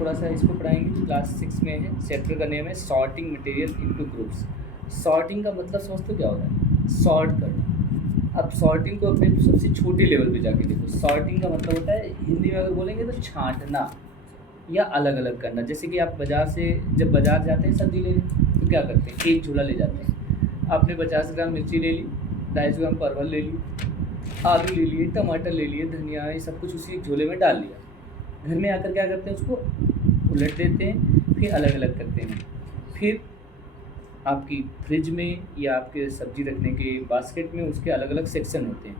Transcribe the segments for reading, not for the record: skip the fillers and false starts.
थोड़ा सा इसको पढ़ाएंगे। क्लास 6 में है, चैप्टर का नेम है sorting material into groups. Sorting का मतलब समझते हो क्या होता है? सॉर्ट करना। अब सॉर्टिंग को अपने सबसे छोटे लेवल पे जाके देखो। सॉर्टिंग का मतलब होता है, हिंदी में अगर बोलेंगे तो छांटना या अलग अलग करना। जैसे कि आप बाज़ार से जब बाज़ार जाते हैं सब्जी लेने, तो क्या करते हैं, एक झोला ले जाते हैं। आपने 50 ग्राम मिर्ची ले ली, 250 ग्राम परवल ले ली, आलू ले लिए, टमाटर ले लिए, धनिया, ये सब कुछ उसी एक झोले में डाल लिया। घर में आकर क्या करते हैं, उसको उलट देते हैं, फिर अलग अलग करते हैं। फिर आपकी फ्रिज में या आपके सब्जी रखने के बास्केट में उसके अलग अलग सेक्शन होते हैं,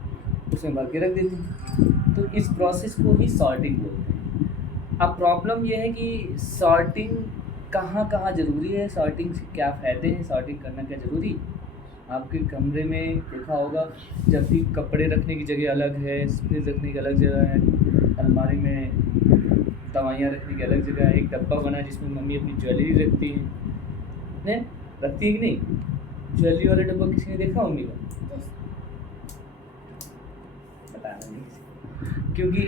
उसमें भर के रख देते हैं। तो इस प्रोसेस को ही सॉर्टिंग बोलते हैं। अब प्रॉब्लम ये है कि सॉर्टिंग कहाँ कहाँ ज़रूरी है, सॉर्टिंग से क्या फ़ायदे हैं, सॉर्टिंग करना क्या ज़रूरी। आपके कमरे में देखा होगा, जब भी कपड़े रखने की जगह अलग है, फ्रिज रखने की अलग जगह है, अलमारी में दवाइयाँ रखने की अलग जगह है, एक डब्बा बना है जिसमें मम्मी अपनी ज्वेलरी रखती हैं, रखती है कि नहीं? ज्वेलरी वाला डब्बा किसी ने देखा मम्मी का? बताना नहीं, क्योंकि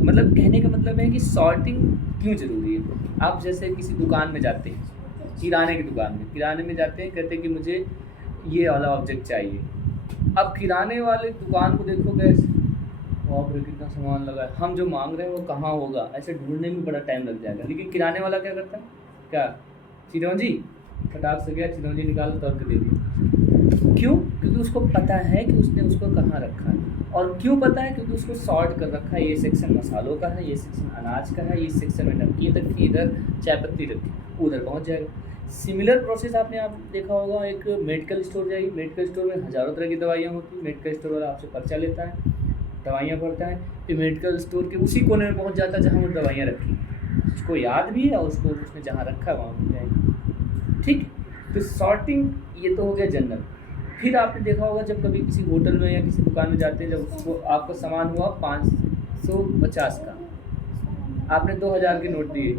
मतलब कहने का मतलब है कि सॉर्टिंग क्यों ज़रूरी है। आप जैसे किसी दुकान में जाते हैं, किराने की दुकान में, किराने में जाते हैं, कहते हैं कि मुझे ये वाला ऑब्जेक्ट चाहिए। अब किराने वाले दुकान को देखो कैसे, बाप रे कितना सामान लगा है, हम जो मांग रहे हैं वो कहाँ होगा, ऐसे ढूंढने में बड़ा टाइम लग जाएगा। लेकिन किराने वाला क्या करता है, क्या, चिरौंजी, फटाक से गया चिरौंजी निकाल तोड़ के दे दी। क्यों? क्योंकि उसको पता है कि उसने उसको कहाँ रखा है। और क्यों पता है? क्योंकि उसको सॉर्ट कर रखा है, ये सेक्शन मसालों का है, ये सेक्शन अनाज का है, ये सेक्शन में नमकीन रखी, इधर चाय पत्ती रखी, उधर पहुँच जाएगा। सिमिलर प्रोसेस आपने देखा होगा, एक मेडिकल स्टोर जाइए, मेडिकल स्टोर में हज़ारों तरह की दवाइयाँ होती हैं। मेडिकल स्टोर वाला आपसे पर्चा लेता है, दवाइयाँ भरता है, फिर मेडिकल स्टोर के उसी कोने में पहुँच जाता है जहाँ वो दवाइयाँ रखी हैं। उसको याद भी है और उसको उसने जहाँ रखा है वहाँ मिल जाएगी। ठीक, तो सॉर्टिंग ये तो हो गया जनरल। फिर आपने देखा होगा, जब कभी किसी होटल में या किसी दुकान में जाते हैं, जब उसको आपका सामान हुआ 550 का, आपने 2000 के नोट दिए,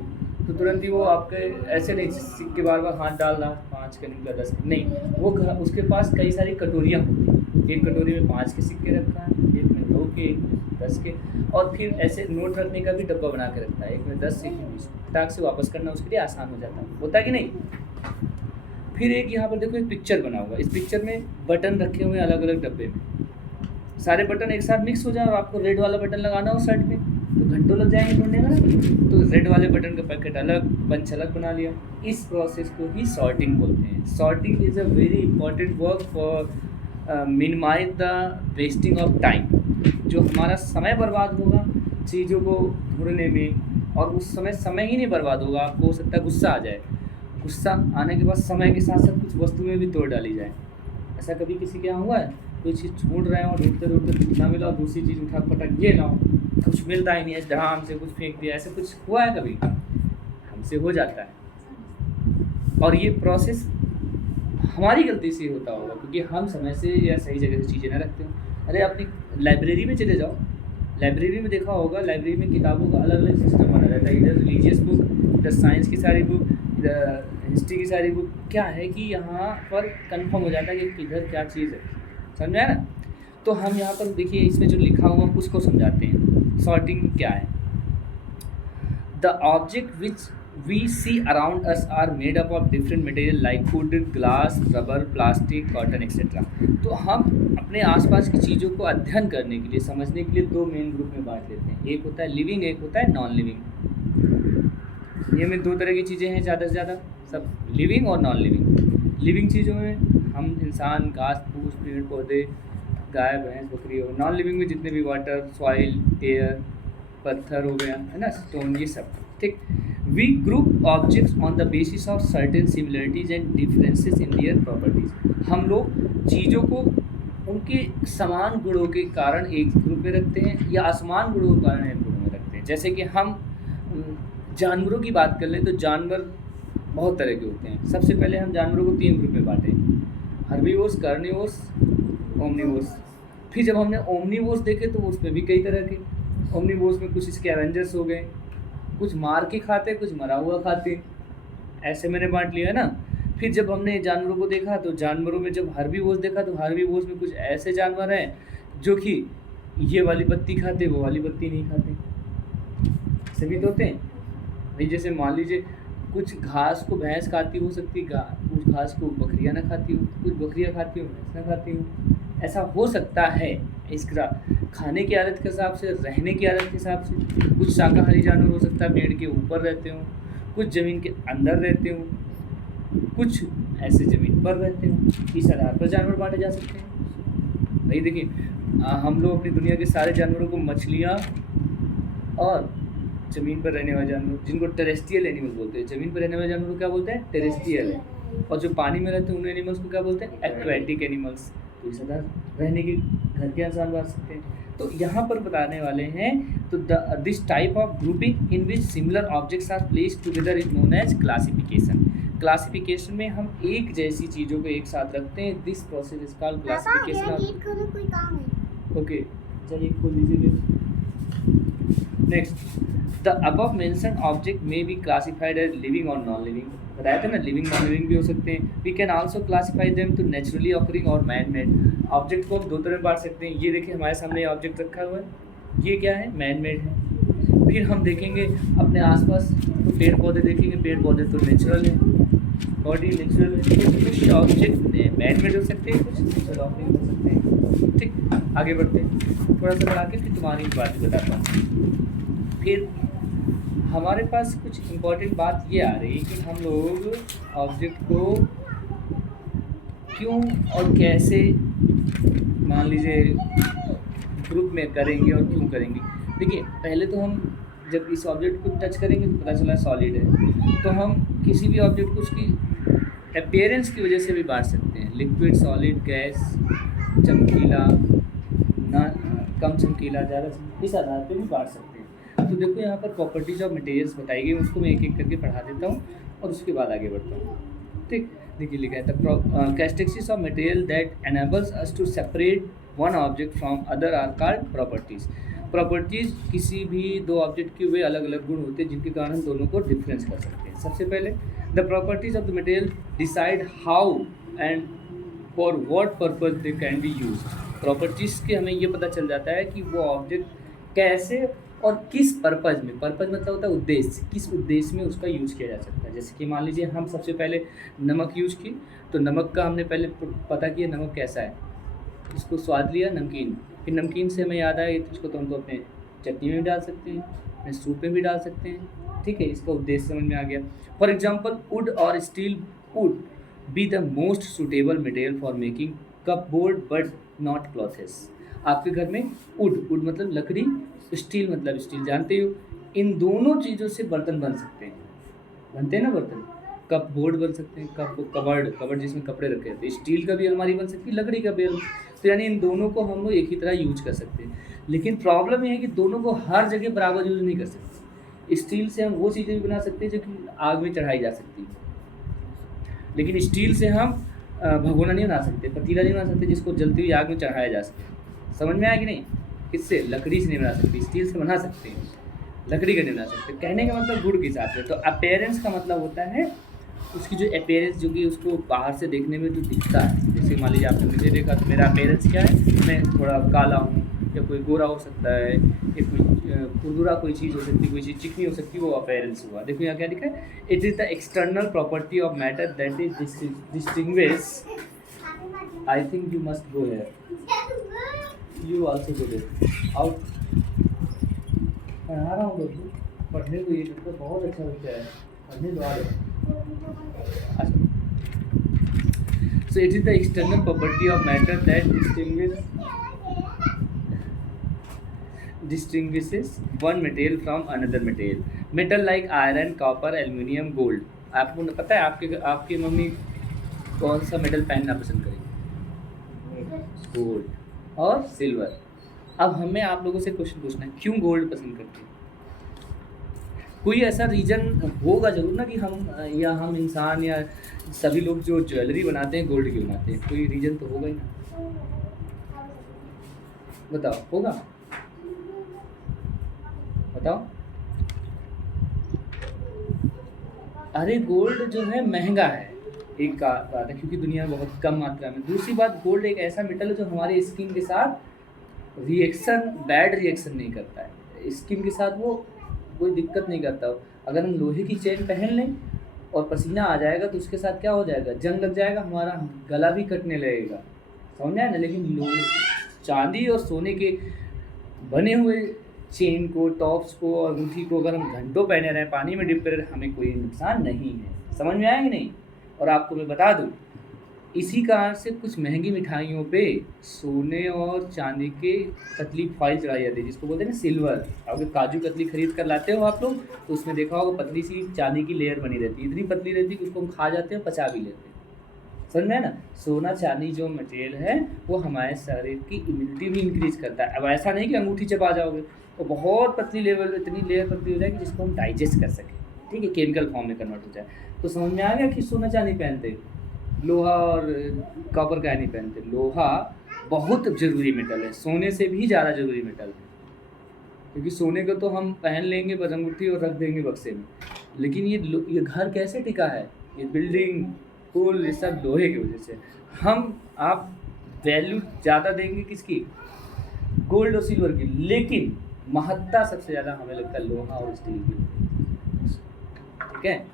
तो तुरंत ही वो आपके ऐसे नहीं सिक्के बार बार हाथ डाल रहा, 5 का निकला 10 का नहीं, वो उसके पास कई सारी कटोरियाँ होती हैं। एक कटोरी में 5 के सिक्के रखा है, एक में 2 के, एक में 10 के, और फिर ऐसे नोट रखने का भी डब्बा बना के रखता है, एक में 10, एक में 20। फटाक से वापस करना उसके लिए आसान हो जाता है, होता है कि नहीं। फिर एक यहाँ पर देखो, एक पिक्चर बना हुआ है, इस पिक्चर में बटन रखे हुए हैं अलग अलग डब्बे में। सारे बटन एक साथ मिक्स हो जाए और आपको रेड वाला बटन लगाना हो शर्ट में, तो घंटों लग जाएंगे ढूंढने में ना। तो रेड वाले बटन का पैकेट अलग, बंच अलग बना लिया। इस प्रोसेस को ही सॉर्टिंग बोलते हैं। Sorting is a very important work for minimize the wasting of time. जो हमारा समय बर्बाद होगा चीज़ों को ढूंढने में, और उस समय ही नहीं बर्बाद होगा, आपको हो सकता है गुस्सा आ जाए, गुस्सा आने के बाद समय के साथ साथ कुछ वस्तुएं भी तोड़ डाली जाए। ऐसा कभी किसी के यहाँ हुआ है? कोई चीज़ ढूंढ रहे हो, ढूंढते ढूंढते ना मिला और दूसरी चीज़ उठा पटक ये लाओ, कुछ मिलता ही नहीं है, ध्यान से कुछ फेंक दिया, ऐसे कुछ हुआ है कभी? हमसे हो जाता है। और ये प्रोसेस हमारी गलती से होता होगा, क्योंकि हम समय से या सही जगह से चीज़ें ना रखते हो। अरे अपनी लाइब्रेरी में चले जाओ, लाइब्रेरी में देखा होगा, लाइब्रेरी में किताबों का अलग अलग सिस्टम बना रहता है। इधर रिलीजियस बुक, इधर साइंस की सारी बुक, इधर हिस्ट्री की सारी बुक। क्या है कि यहाँ पर कंफर्म हो जाता है कि किधर क्या चीज़ है, समझ में आया ना। तो हम यहाँ पर देखिए, इसमें जो लिखा हुआ उसको समझाते हैं। सॉर्टिंग क्या है? The object which we see around us are made up of different material like wood, glass, rubber, plastic, cotton etcetera. तो हम अपने आसपास की चीज़ों को अध्ययन करने के लिए, समझने के लिए दो मेन ग्रुप में बांट लेते हैं। एक होता है लिविंग, एक होता है नॉन लिविंग। ये में दो तरह की चीज़ें हैं ज़्यादा से ज़्यादा, सब लिविंग और नॉन लिविंग। लिविंग चीज़ों में हम इंसान, घास फूस, पेड़ पौधे, गाय भैंस, बकरी हो। नॉन लिविंग में जितने भी वाटर, सॉइल, एयर, पत्थर हो गया है ना, स्टोन, ये सब। ठीक, we group objects on the basis of certain similarities and differences in their properties. हम लोग चीज़ों को उनके समान गुणों के कारण एक ग्रुप में रखते हैं, या असमान गुणों के कारण एक ग्रुप में रखते हैं। जैसे कि हम जानवरों की बात कर लें तो जानवर बहुत तरह के होते हैं। सबसे पहले हम जानवरों को 3 ग्रुप में बांटे, हर्बीवोर्स, कार्निवोर्स, ओमनिवोर्स। फिर जब हमने ओमनिवोर्स देखे तो उसमें भी कई तरह के। ओमनिवोर्स में कुछ स्कैवेंजर्स हो गए, कुछ मार के खाते, कुछ मरा हुआ खाते, ऐसे मैंने बांट लिया है ना। फिर जब हमने जानवरों को देखा तो जानवरों में जब हर्बीवोर्स देखा तो हर्बीवोर्स में कुछ ऐसे जानवर हैं जो कि ये वाली पत्ती खाते, वो वाली पत्ती नहीं खाते। सीमित होते हैं। भाई जैसे मान लीजिए कुछ घास को भैंस खाती हो सकती है, कुछ घास को बकरियां ना खाती हो, कुछ बकरियां खाती हो भैंस ना खाती हो, ऐसा हो सकता है। इसका खाने की आदत के हिसाब से, रहने की आदत के हिसाब से, कुछ शाकाहारी जानवर हो सकता है पेड़ के ऊपर रहते हो, कुछ ज़मीन के अंदर रहते हो, कुछ ऐसे ज़मीन पर रहते हो। इस आधार पर जानवर बांटे जा सकते हैं। भाई देखिए हम लोग अपनी दुनिया के सारे जानवरों को मछलियाँ और ज़मीन पर रहने वाले जानवर, जिनको टेरेस्ट्रियल एनिमल बोलते हैं, ज़मीन पर रहने वाले जानवर को क्या बोलते हैं? टेरेस्ट्रियल है। और जो पानी में रहते हैं उन एनिमल्स को क्या बोलते हैं? Aquatic animals. तो इस तरह रहने के घर के इंसान बांट सकते हैं। तो यहाँ पर बताने वाले हैं, तो this type of grouping in which similar objects are placed together is known as classification. Classification में हम एक जैसी चीज़ों को एक साथ रखते हैं। This process is called classification of. Okay चलिए खोल लीजिए। Next, the above mention object may be classified as living और नॉन लिविंग। बताया था ना, लिविंग नॉन लिविंग भी हो सकते हैं। We can also classify them to naturally occurring और मैन मेड। ऑब्जेक्ट को हम दो तरह में बांट सकते हैं। ये देखिए हमारे सामने ऑब्जेक्ट रखा हुआ है, ये क्या है? मैन मेड है। फिर हम देखेंगे अपने आसपास तो पेड़ पौधे देखेंगे, पेड़ पौधे तो नेचुरल है, बॉडी नेचुरल है। कुछ ऑब्जेक्ट मैन मेड हो सकते हैं, कुछ नेचुरल ऑकरिंग हो सकते हैं। ठीक, आगे बढ़ते हैं, थोड़ा सा बढ़ा के फिर तुम्हारी बात बताता हूँ। फिर हमारे पास कुछ इम्पोर्टेंट बात ये आ रही है कि हम लोग ऑब्जेक्ट को क्यों और कैसे मान लीजिए ग्रुप में करेंगे और क्यों करेंगे। देखिए पहले तो हम जब इस ऑब्जेक्ट को टच करेंगे तो पता चला सॉलिड है, तो हम किसी भी ऑब्जेक्ट को उसकी अपीयरेंस की वजह से भी बांट सकते हैं। लिक्विड, सॉलिड, गैस, चमकीला, ना कम चमकीला, ज़्यादा, इस आधार पे भी बांट सकते हैं। तो देखो यहाँ पर प्रॉपर्टीज ऑफ मटेरियल्स बताई गई, उसको मैं एक एक करके पढ़ा देता हूँ और उसके बाद आगे बढ़ता हूँ। ठीक, देखिए लिखा है the characteristics of material that enables us to separate one object from other are called properties. Properties किसी भी दो ऑब्जेक्ट के वे अलग अलग गुण होते हैं जिनके कारण हम दोनों को डिफरेंस कर सकते हैं। सबसे पहले the properties of the material decide how and for what purpose they can be use. Properties के हमें ये पता चल जाता है कि वो ऑब्जेक्ट कैसे और किस पर्पज़ में, पर्पज़ मतलब होता है उद्देश्य, किस उद्देश्य में उसका यूज़ किया जा सकता है। जैसे कि मान लीजिए हम सबसे पहले नमक यूज़ की, तो नमक का हमने पहले पता किया नमक कैसा है, इसको स्वाद लिया नमकीन, फिर नमकीन से हमें याद आया तो इसको तो हम तो अपने चटनी में भी डाल सकते हैं, अपने सूप में भी डाल सकते हैं। ठीक है, इसका उद्देश्य समझ में आ गया। फॉर एग्जाम्पल वुड और steel would be the most suitable material for making cup board but not clothes. आपके घर में वुड मतलब लकड़ी, स्टील मतलब स्टील जानते हो, इन दोनों चीज़ों से बर्तन बन सकते हैं, बनते हैं ना बर्तन। कप बोर्ड बन सकते हैं, कबर्ड जिसमें कपड़े रखे जाते हैं, स्टील का भी अलमारी बन सकती है, लकड़ी का भी अलमारी। तो यानी इन दोनों को हम लोग एक ही तरह यूज कर सकते हैं। लेकिन प्रॉब्लम ये है कि दोनों को हर जगह बराबर यूज नहीं कर सकते। स्टील से हम वो चीज़ें भी बना सकते हैं जो कि आग में चढ़ाई जा सकती है, लेकिन स्टील से हम भगोना नहीं बना सकते, पतीला नहीं बना सकते जिसको जलती हुई आग में चढ़ाया जा सके। समझ में आया कि नहीं? किससे? लकड़ी से नहीं बना सकते, स्टील से बना सकते हैं, लकड़ी का नहीं बना सकते। कहने का मतलब गुड के हिसाब से। तो अपीयरेंस का मतलब होता है उसकी जो अपीयरेंस, जो कि उसको बाहर से देखने में जो दिखता है। जैसे मान लीजिए आपने मुझे देखा तो मेरा अपीयरेंस क्या है, मैं थोड़ा काला हूँ, या कोई गोरा हो सकता है, या कोई खुरदुरा कोई चीज़ हो सकती है, कोई चीज़ चिकनी हो सकती है, वो अपीयरेंस हुआ। देखो यहाँ क्या लिखा है, it is the external property of matter that is distinguish. I think you must go here, you also go there out. पढ़ा रहा हूँ बच्चों, पढ़ने को ये तो बहुत अच्छा लगता है, पढ़ने दो आ रहे। So it is the external property of matter that distinguishes one material from another material. Metal like iron, copper, aluminium, gold. आपको पता है आपके मम्मी कौन सा मेटल पहनना पसंद करेंगे? गोल्ड और सिल्वर। अब हमें आप लोगों से क्वेश्चन पूछना है, क्यों गोल्ड पसंद करते हैं? कोई ऐसा रीज़न होगा ज़रूर ना कि हम इंसान या सभी लोग जो ज्वेलरी बनाते हैं गोल्ड की बनाते हैं, कोई रीज़न तो होगा ही ना। बताओ, होगा? बताओ। अरे गोल्ड जो है महंगा है, एक बात है, क्योंकि दुनिया में बहुत कम मात्रा में। दूसरी बात, गोल्ड एक ऐसा मेटल है जो हमारे स्किन के साथ बैड रिएक्शन नहीं करता है। स्किन के साथ वो कोई दिक्कत नहीं करता हो। अगर हम लोहे की चेन पहन लें और पसीना आ जाएगा तो उसके साथ क्या हो जाएगा, जंग लग जाएगा, हमारा गला भी कटने लगेगा, समझ में आया ना। लेकिन चांदी और सोने के बने हुए चेन को, टॉप्स को और अंगूठी को अगर हम घंटों पहने रहें, पानी में डिप कर, हमें कोई नुकसान नहीं है। समझ में आया कि नहीं। और आपको मैं बता दूं, इसी कारण से कुछ महंगी मिठाइयों पे सोने और चांदी के पतली फॉइल चढ़ाई जाती है, जिसको बोलते हैं ना सिल्वर। अगर काजू कतली खरीद कर लाते हो आप लोग तो उसमें देखा होगा पतली सी चांदी की लेयर बनी रहती है, इतनी पतली रहती है कि उसको हम खा जाते हैं, पचा भी लेते हैं। समझ में है ना। सोना चांदी जो मटेरियल है वो हमारे शरीर की इम्यूनिटी भी इंक्रीज करता है। अब ऐसा नहीं कि अंगूठी चबा जाओगे, तो बहुत पतली लेवल, इतनी लेयर पतली हो जाएगी जिसको हम डाइजेस्ट कर सकें, ठीक है, केमिकल फॉर्म में कन्वर्ट हो जाए। तो समझ में आ गया कि सोना चांदी पहनते, लोहा और कॉपर का नहीं पहनते। लोहा बहुत ज़रूरी मेटल है, सोने से भी ज़्यादा ज़रूरी मेटल है, क्योंकि सोने को तो हम पहन लेंगे बस अंगूठी और रख देंगे बक्से में, लेकिन ये घर कैसे टिका है, ये बिल्डिंग पुल ये सब लोहे की वजह से। आप वैल्यू ज़्यादा देंगे किसकी, गोल्ड और सिल्वर की, लेकिन महत्ता सबसे ज़्यादा हमें लगता है लोहा और स्टील की, ठीक है।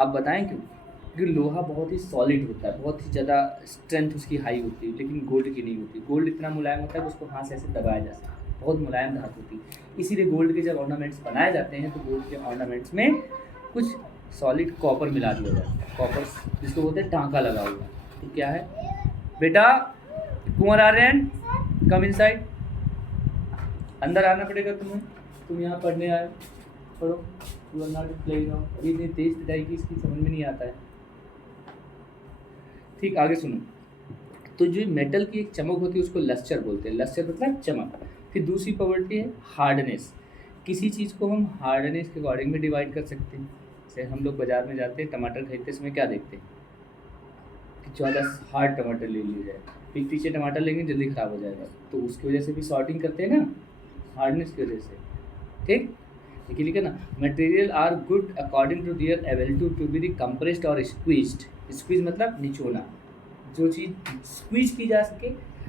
अब बताएं क्यों, क्योंकि लोहा बहुत ही सॉलिड होता है, बहुत ही ज़्यादा स्ट्रेंथ उसकी हाई होती है, लेकिन गोल्ड की नहीं होती। गोल्ड इतना मुलायम होता है कि उसको हाथ से ऐसे दबाया जा सकता है, बहुत मुलायम धातु होती है। इसीलिए गोल्ड के जब ऑर्नामेंट्स बनाए जाते हैं तो गोल्ड के ऑर्नामेंट्स में कुछ सॉलिड कॉपर मिला दिया जाता है, कॉपर जिसको बोलते हैं टांका लगा हुआ। तो क्या है बेटा, कुंवर आर्यन कम इनसाइड, अंदर आना पड़ेगा तुम्हें, तुम यहाँ पढ़ने आए, पढ़ो, यू आर नॉट प्लेइंग। अभी इतनी तेज पिटाई की इसकी समझ में नहीं आता है, ठीक। आगे सुनो, तो जो मेटल की एक चमक होती है उसको लस्टर बोलते हैं, लस्टर मतलब चमक। फिर दूसरी प्रॉपर्टी है हार्डनेस, किसी चीज़ को हम हार्डनेस के अकॉर्डिंग में डिवाइड कर सकते हैं। जैसे हम लोग बाजार में जाते हैं, टमाटर खरीदते समय क्या देखते हैं कि ज़्यादा हार्ड टमाटर ले लिया जाए, फिर पीछे टमाटर लेंगे जल्दी ख़राब हो जाएगा, तो उसकी वजह से भी सॉर्टिंग करते हैं ना, हार्डनेस की वजह से, ठीक। देखिए लिखा ना, material are good according to their ability to be the compressed और स्क्वीज्ड। स्क्वीज मतलब निचोना, जो चीज़ स्क्वीज की जा सके।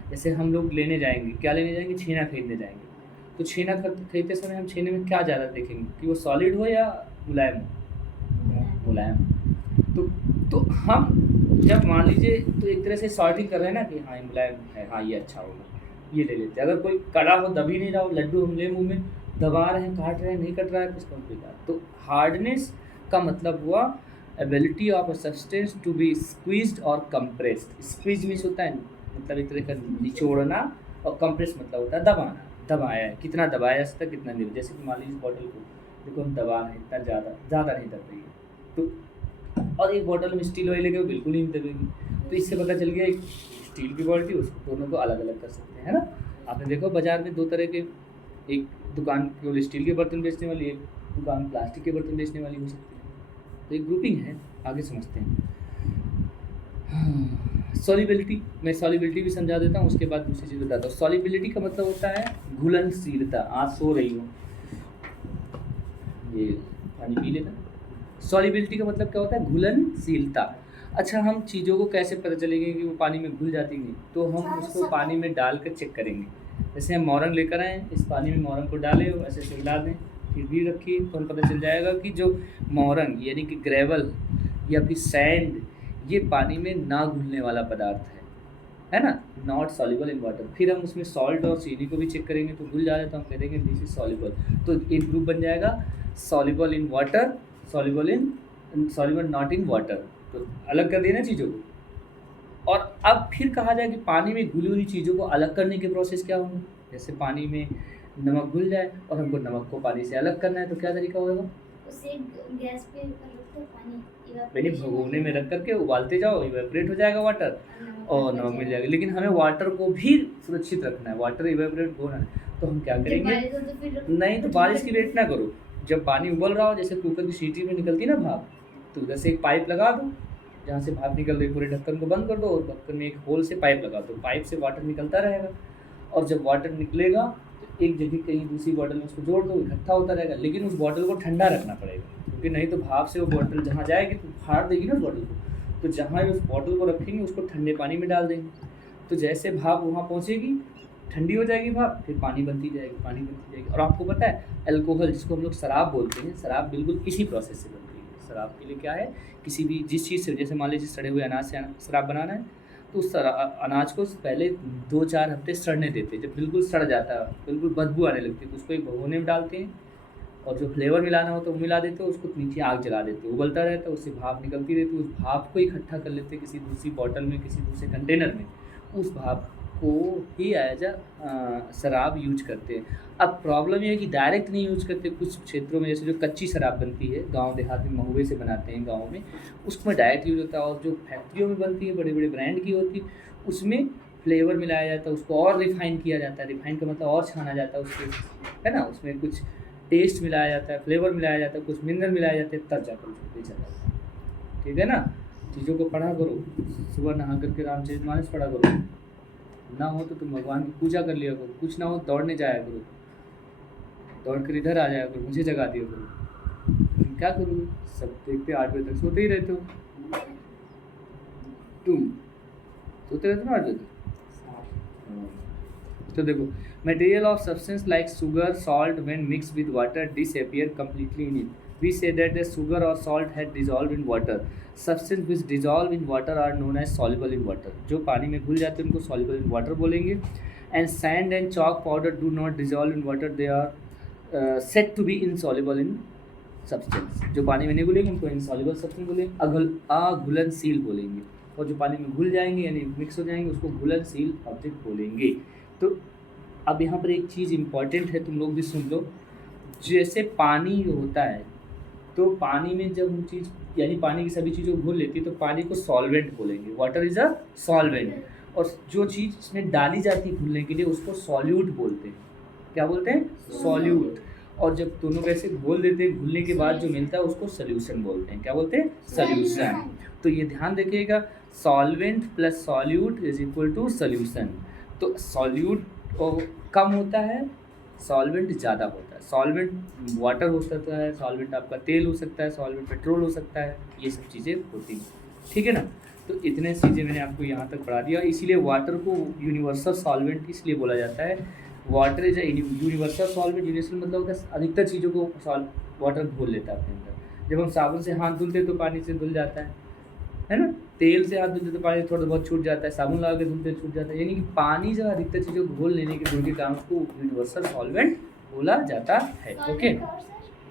जैसे हम लोग लेने जाएंगे, क्या लेने जाएंगे, छेना खरीदने जाएंगे, तो छेना खरीदते समय हम छेने में क्या ज़्यादा देखेंगे कि वो सॉलिड हो या मुलायम हो, मुलायम। तो हम जब मान लीजिए तो एक तरह से सॉर्टिंग कर रहे हैं ना कि हाँ ये मुलायम है, हाँ ये अच्छा होगा, ये ले लेते हैं। अगर कोई कड़ा हो, दबी नहीं रहा हो, लड्डू हम ले मुँह में, दबा रहे हैं, काट रहे हैं, नहीं कट रहा है, किसको बेकार। तो हार्डनेस का मतलब हुआ ability of a substance to be squeezed और कंप्रेस्ड। स्क्वीज मीन्स होता है मतलब एक तरह का निचोड़ना, और कंप्रेस मतलब होता है दबाना, दबाया है, कितना दबाया जा सकता है, कितना नहीं। जैसे कि मान लीजिए इस बॉटल को देखो हम दबा रहे हैं, इतना ज़्यादा नहीं दब रही है, तो और एक बॉटल में स्टील ऑयल लगे बिल्कुल नहीं दबेगी। तो इससे पता चल गया एक स्टील की बॉटल, उसको दोनों को अलग अलग कर सकते हैं, है ना। आपने देखो बाज़ार में दो तरह के, एक दुकान केवल स्टील के बर्तन बेचने वाली, एक दुकान प्लास्टिक के बर्तन बेचने वाली हो सकती है। तो एक ग्रुपिंग है, आगे समझते हैं। सॉलिबिलिटी, मैं सॉलिबिलिटी भी समझा देता हूँ, उसके बाद दूसरी चीज़ बताता हूँ। सॉलिबिलिटी का मतलब होता है घुलनशीलता। आज सो रही हूँ, ये पानी पी लेता। सॉलिबिलिटी का मतलब क्या होता है, घुलनशीलता। अच्छा, हम चीज़ों को कैसे पता चलेंगे कि वो पानी में घुल जाती नहीं, तो हम उसको पानी में डाल कर चेक करेंगे। जैसे हम मोरंग लेकर आएँ, इस पानी में मोरंग को डालें और ऐसे हिला दें, फिर भी रखिए, तो हमें पता चल जाएगा कि जो मोरंग यानी कि ग्रेवल या फिर सैंड, ये पानी में ना घुलने वाला पदार्थ है ना, नॉट सॉल्युबल इन वाटर। फिर हम उसमें सॉल्ट और चीनी को भी चेक करेंगे, तो घुल जाए तो हम कह देंगे दिस इज सॉल्युबल। तो एक ग्रुप बन जाएगा soluble in water, soluble not in water. तो अलग कर देना चीज़ों को। और अब फिर कहा जाए कि पानी में घुली हुई चीज़ों को अलग करने के प्रोसेस क्या होंगे। जैसे पानी में नमक घुल जाए और हमको नमक को पानी से अलग करना है, तो क्या तरीका होगा, उसे गैस पे रखते पानी मैंने भगोने में रख करके उबालते जाओ, इवेपोरेट हो जाएगा वाटर और नमक मिल जाएगा। लेकिन हमें वाटर को भी सुरक्षित रखना है, वाटर इवेपोरेट होना है, तो हम क्या करेंगे, नहीं तो बारिश की वेट ना करो। जब पानी उबल रहा हो, जैसे कुकर की सीटी में निकलती ना भाप, तो उधर से एक पाइप लगा दो, जहाँ से भाप निकल रही, पूरे ढक्कन को बंद कर दो और ढक्कन में एक होल से पाइप लगा दो, पाइप से वाटर निकलता रहेगा। और जब वाटर निकलेगा तो एक जगह कहीं दूसरी बॉटल में उसको जोड़ दो, इकट्ठा होता रहेगा। लेकिन उस बॉटल को ठंडा रखना पड़ेगा, क्योंकि नहीं तो भाप से वो बॉटल जहाँ जाएगी तो फाड़ देगी ना उस बॉटल को। तो जहाँ उस बॉटल को रखेंगे उसको ठंडे पानी में डाल देंगे, तो जैसे भाप वहाँ पहुँचेगी ठंडी हो जाएगी भाप, फिर पानी बनती जाएगी। और आपको पता है अल्कोहल जिसको हम लोग शराब बोलते हैं, शराब बिल्कुल इसी प्रोसेस से बनती है। शराब के लिए क्या है, किसी भी जिस चीज़ से, जैसे मान लीजिए सड़े हुए अनाज से शराब बनाना है, तो उस अनाज को पहले 2-4 हफ्ते सड़ने देते हैं। जब बिल्कुल सड़ जाता है, बिल्कुल बदबू आने लगती है, तो उसको एक भगोने में डालते हैं और जो फ्लेवर मिलाना हो तो वो मिला देते हो, उसको नीचे आग जला देते हो, उबलता रहता है, उससे भाप निकलती रहती है। उस भाप को इकट्ठा कर लेते हैं किसी दूसरी बॉटल में, किसी दूसरे कंटेनर में, उस भाप को ही एज शराब यूज करते हैं। अब प्रॉब्लम ये है कि डायरेक्ट नहीं यूज करते, कुछ क्षेत्रों में जैसे जो कच्ची शराब बनती है, गांव देहात में महुए से बनाते हैं गाँव में, उसमें डायरेक्ट यूज होता है। और जो फैक्ट्रियों में बनती है, बड़े बड़े ब्रांड की होती है, उसमें फ्लेवर मिलाया जाता है, उसको और रिफाइन किया जाता है। रिफाइन का मतलब और छाना जाता है उसके, है ना, उसमें कुछ टेस्ट मिलाया जाता है, फ्लेवर मिलाया जाता है, कुछ मिनरल मिलाए जाते हैं, तब जाकर उसको बेचा जाता है। ठीक है ना, चीज़ों को पढ़ा करो, सुबह नहा करके रामचरितमानस पढ़ा करो, ना हो तो तुम भगवान की पूजा कर लिया करो, कुछ ना हो दौड़ने जाया करो, दौड़ कर इधर आ जाया करो, मुझे जगा दिया करो। तुम क्या करोगे, सब देखते 8 बजे तक सोते ही रहते हो, तुम सोते रहते हो ना 8 बजे तक। तो देखो, material of substance like sugar, salt when mixed with water disappear completely in it. We say that the sugar or salt had dissolved in water. Substance which dissolve in water are known as soluble in water. जो पानी में घुल जाते हैं उनको soluble in water बोलेंगे. And sand and chalk powder do not dissolve in water. They are said to be insoluble in substance. जो पानी में नहीं घुलेंगे उनको insoluble substance बोलेंगे, अघुलनशील बोलेंगे। और जो पानी में घुल जाएंगे यानी मिक्स हो जाएंगे उसको घुलनशील ऑब्जेक्ट बोलेंगे। तो अब यहाँ पर एक चीज़ इम्पॉर्टेंट है, तुम लोग भी सुन लो। जैसे पानी होता है, तो पानी में जब वो चीज़, यानी पानी की सभी चीज़ों को घुल लेती है, तो पानी को सॉल्वेंट बोलेंगे। Water is a solvent. और जो चीज़ इसमें डाली जाती है घुलने के लिए उसको सॉल्यूट बोलते हैं। क्या बोलते हैं? सॉल्यूट। और जब दोनों कैसे घोल देते हैं, घुलने के बाद जो मिलता है उसको सॉल्यूशन बोलते हैं। क्या बोलते हैं? सॉल्यूशन। तो ये ध्यान रखिएगा, solvent plus solute is equal to solution. तो सॉल्यूट कम होता है, सॉल्वेंट ज़्यादा होता है। सॉल्वेंट वाटर हो सकता है, सॉल्वेंट आपका तेल हो सकता है, सॉल्वेंट पेट्रोल हो सकता है, ये सब चीज़ें होती हैं। ठीक है ना। तो इतने चीज़ें मैंने आपको यहाँ तक पढ़ा दिया। इसीलिए वाटर को यूनिवर्सल सॉल्वेंट इसलिए बोला जाता है। Water is a universal solvent. Universal मतलब होता है अधिकतर चीज़ों को वाटर घोल लेता है अपने अंदर। जब हम साबुन से हाथ धुलते तो पानी से धुल जाता है ना। तेल से हाथ धुलते तो पानी थोड़ा बहुत छूट जाता है, साबुन लगा के धुलते छूट जाता है। यानी कि पानी जो अधिकतर चीज़ों को घोल लेने के गुण के काम को यूनिवर्सल सॉल्वेंट बोला जाता है। ओके।